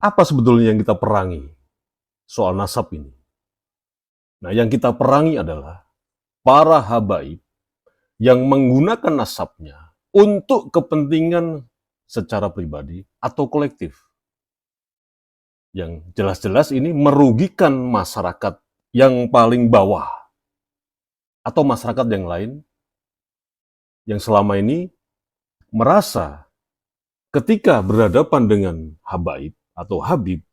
Apa sebetulnya yang kita perangi soal nasab ini? Nah, yang kita perangi adalah para habaib yang menggunakan nasabnya untuk kepentingan secara pribadi atau kolektif. Yang jelas-jelas ini merugikan masyarakat yang paling bawah atau masyarakat yang lain yang selama ini merasa ketika berhadapan dengan habaib atau habib,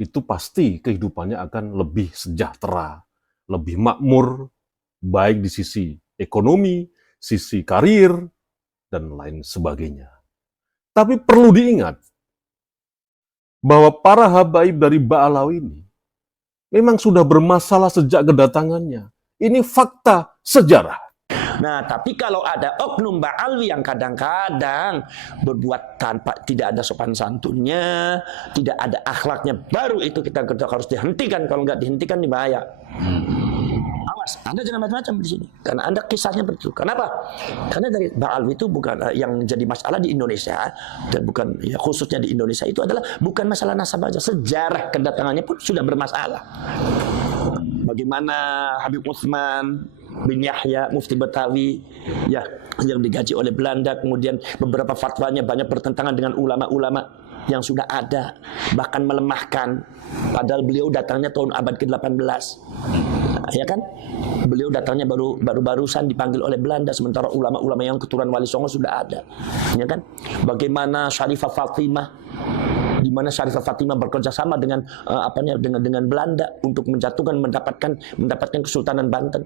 itu pasti kehidupannya akan lebih sejahtera, lebih makmur, baik di sisi ekonomi, sisi karir, dan lain sebagainya. Tapi perlu diingat bahwa para habaib dari Ba'alawi ini memang sudah bermasalah sejak kedatangannya. Ini fakta sejarah. Nah, tapi kalau ada oknum Ba'alwi yang kadang-kadang berbuat tanpa tidak ada sopan santunnya, tidak ada akhlaknya, baru itu kita harus dihentikan. Kalau nggak dihentikan, ini bahaya. Awas, Anda jangan macam-macam di sini, karena Anda kisahnya betul. Kenapa? Karena dari Ba'alwi itu bukan yang jadi masalah di Indonesia, dan bukan ya, khususnya di Indonesia itu adalah bukan masalah nasab saja, sejarah kedatangannya pun sudah bermasalah. Bagaimana Habib Utsman bin Yahya Mufti Betawi ya yang digaji oleh Belanda, kemudian beberapa fatwanya banyak bertentangan dengan ulama-ulama yang sudah ada, bahkan melemahkan, padahal beliau datangnya tahun abad ke-18. Ya kan? Beliau datangnya barusan dipanggil oleh Belanda, sementara ulama-ulama yang keturunan Wali Songo sudah ada. Ya kan? Bagaimana Syarifah Fatimah, di mana Syarifah Fatimah bekerja sama dengan dengan Belanda untuk mendapatkan Kesultanan Banten,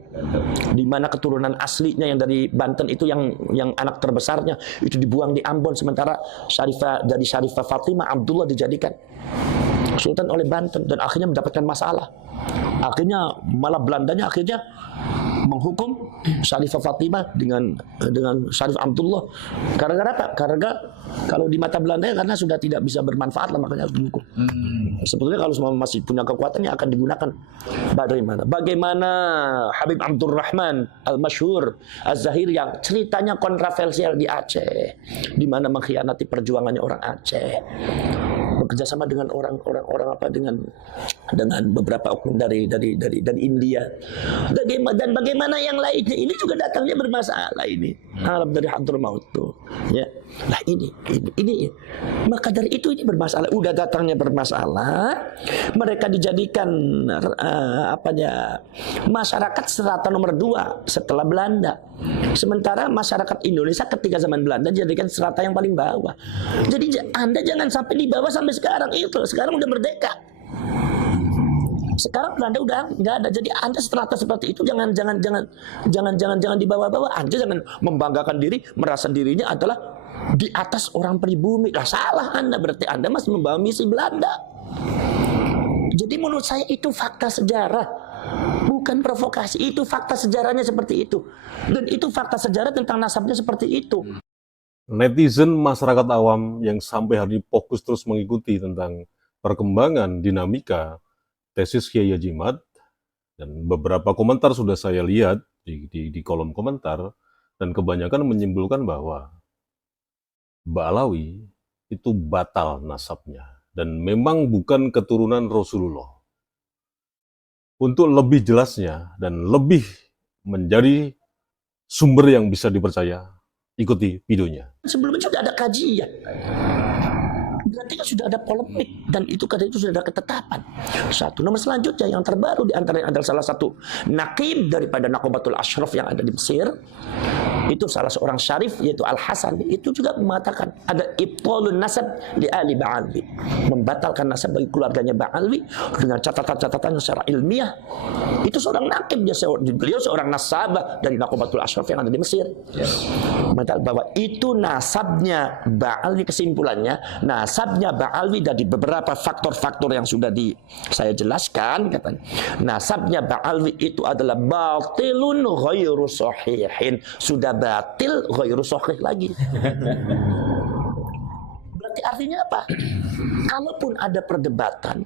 di mana keturunan aslinya yang dari Banten itu yang anak terbesarnya itu dibuang di Ambon, sementara dari Syarifah Fatimah Abdullah dijadikan Sultan oleh Banten dan akhirnya mendapatkan masalah. Akhirnya malah Belandanya akhirnya menghukum Syarifah Fatimah dengan Syarif Abdullah. Karena apa? Karena kalau di mata Belanda karena sudah tidak bisa bermanfaat lah, makanya harus dihukum. Sebetulnya kalau masih punya kekuatan yang akan digunakan. Bagaimana Habib Abdurrahman Al-Masyhur Az-Zahir yang ceritanya kontroversial di Aceh, di mana mengkhianati perjuangannya orang Aceh, bekerjasama dengan dengan beberapa oknum dari India. Bagaimana yang lainnya ini juga datangnya bermasalah ini. Arab dari Hadramaut tuh. Ya. Nah ini. Maka dari itu ini bermasalah. Udah datangnya bermasalah. Mereka dijadikan masyarakat strata nomor 2 setelah Belanda. Sementara masyarakat Indonesia ketika zaman Belanda dijadikan strata yang paling bawah. Jadi Anda jangan sampai di bawah sampai sekarang itu. Sekarang udah merdeka. Sekarang Belanda udah nggak ada. Jadi Anda strata seperti itu jangan dibawa-bawa. Anda jangan membanggakan diri, merasa dirinya adalah di atas orang pribumi. Lah salah Anda, berarti Anda masih membawa misi Belanda. Jadi menurut saya itu fakta sejarah, bukan provokasi. Itu fakta sejarahnya seperti itu. Dan itu fakta sejarah tentang nasabnya seperti itu. Netizen masyarakat awam yang sampai hari ini fokus terus mengikuti tentang perkembangan dinamika tesis Kiai Haji Imad, dan beberapa komentar sudah saya lihat di kolom komentar, dan kebanyakan menyimpulkan bahwa Ba'alawi itu batal nasabnya dan memang bukan keturunan Rasulullah. Untuk lebih jelasnya dan lebih menjadi sumber yang bisa dipercaya, ikuti videonya. Sebelumnya sudah ada kajian. Berarti kan sudah ada polemik dan itu sudah ada ketetapan. Satu. Nomor selanjutnya yang terbaru di antaranya adalah salah satu naqib daripada Naqobatul Ashraf yang ada di Mesir. Itu salah seorang syarif yaitu Al-Hasan, itu juga mengatakan ada ibtalun nasab di ahli Ba'alwi, membatalkan nasab bagi keluarganya Ba'alwi dengan catatan-catatan secara ilmiah. Itu seorang naqib, beliau seorang nasabah dari Naqobatul Ashraf yang ada di Mesir. Mengatakan bahwa itu nasabnya Ba'alwi, kesimpulannya nasabnya Ba'alwi dari beberapa faktor-faktor yang sudah saya jelaskan, katanya nasabnya Ba'alwi itu adalah batilun ghairu sahihin, sudah batil ghairu sahih lagi. Berarti artinya apa? Kalaupun ada perdebatan,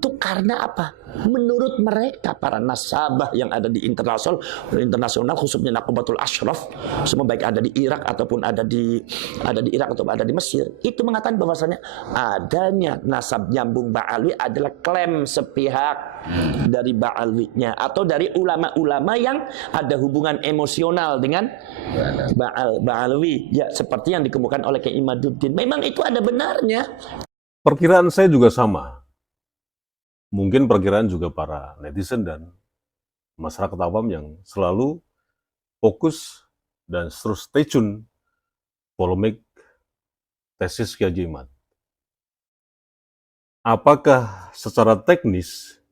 Itu karena apa? Menurut mereka para nasabah yang ada di internasional khususnya Nakobatul Ashraf, semua baik ada di Irak ataupun ada di Irak atau ada di Mesir, itu mengatakan bahwasanya adanya nasab nyambung Ba'alwi adalah klaim sepihak dari Ba'alwinya atau dari ulama-ulama yang ada hubungan emosional dengan Ba'alwi, ya seperti yang dikemukakan oleh Kiai Imaduddin. Memang itu ada benarnya. Perkiraan saya juga sama. Mungkin perkiraan juga para netizen dan masyarakat awam yang selalu fokus dan terus stay tune polemik tesis Kiai Haji Imad. Apakah secara teknis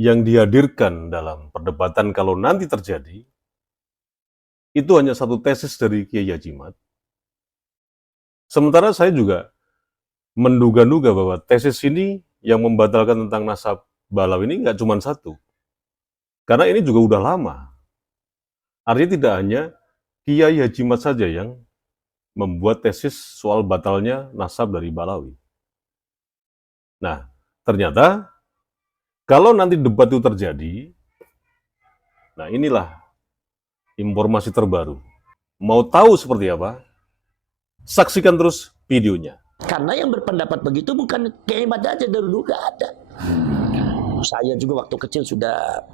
yang dihadirkan dalam perdebatan kalau nanti terjadi itu hanya satu tesis dari Kiai Haji Imad? Sementara saya juga menduga-duga bahwa tesis ini yang membatalkan tentang nasab Ba'alawi ini nggak cuma satu. Karena ini juga udah lama. Artinya tidak hanya Kiai Haji Imad saja yang membuat tesis soal batalnya nasab dari Ba'alawi. Nah, ternyata kalau nanti debat itu terjadi, nah inilah informasi terbaru. Mau tahu seperti apa? Saksikan terus videonya. Karena yang berpendapat begitu bukan Kiai Imad aja, dari dulu gak ada. Saya juga waktu kecil sudah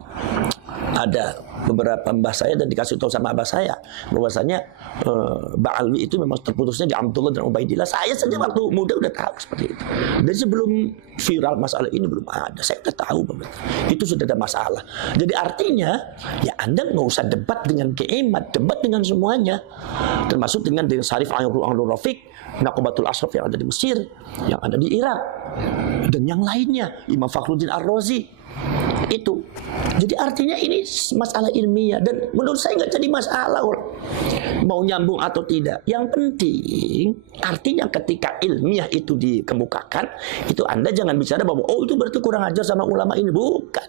ada beberapa mbah saya dan dikasih tahu sama abah saya bahwasanya Ba'alwi itu memang terputusnya di Abdullah dan Ubaidillah. Saya saja waktu muda udah tahu seperti itu. Dan sebelum viral masalah ini belum ada, saya udah tahu bahwa itu sudah ada masalah. Jadi artinya ya Anda nggak usah debat dengan Kiai Imad, debat dengan semuanya, termasuk dengan Syarif Ainul Rafiq, Nakobatul Ashraf yang ada di Mesir, yang ada di Irak, dan yang lainnya, Imam Fakhruddin Ar-Razi. Itu. Jadi artinya ini masalah ilmiah dan menurut saya nggak jadi masalah mau nyambung atau tidak. Yang penting artinya ketika ilmiah itu dikemukakan, itu Anda jangan bicara bahwa oh itu berarti kurang ajar sama ulama ini, bukan.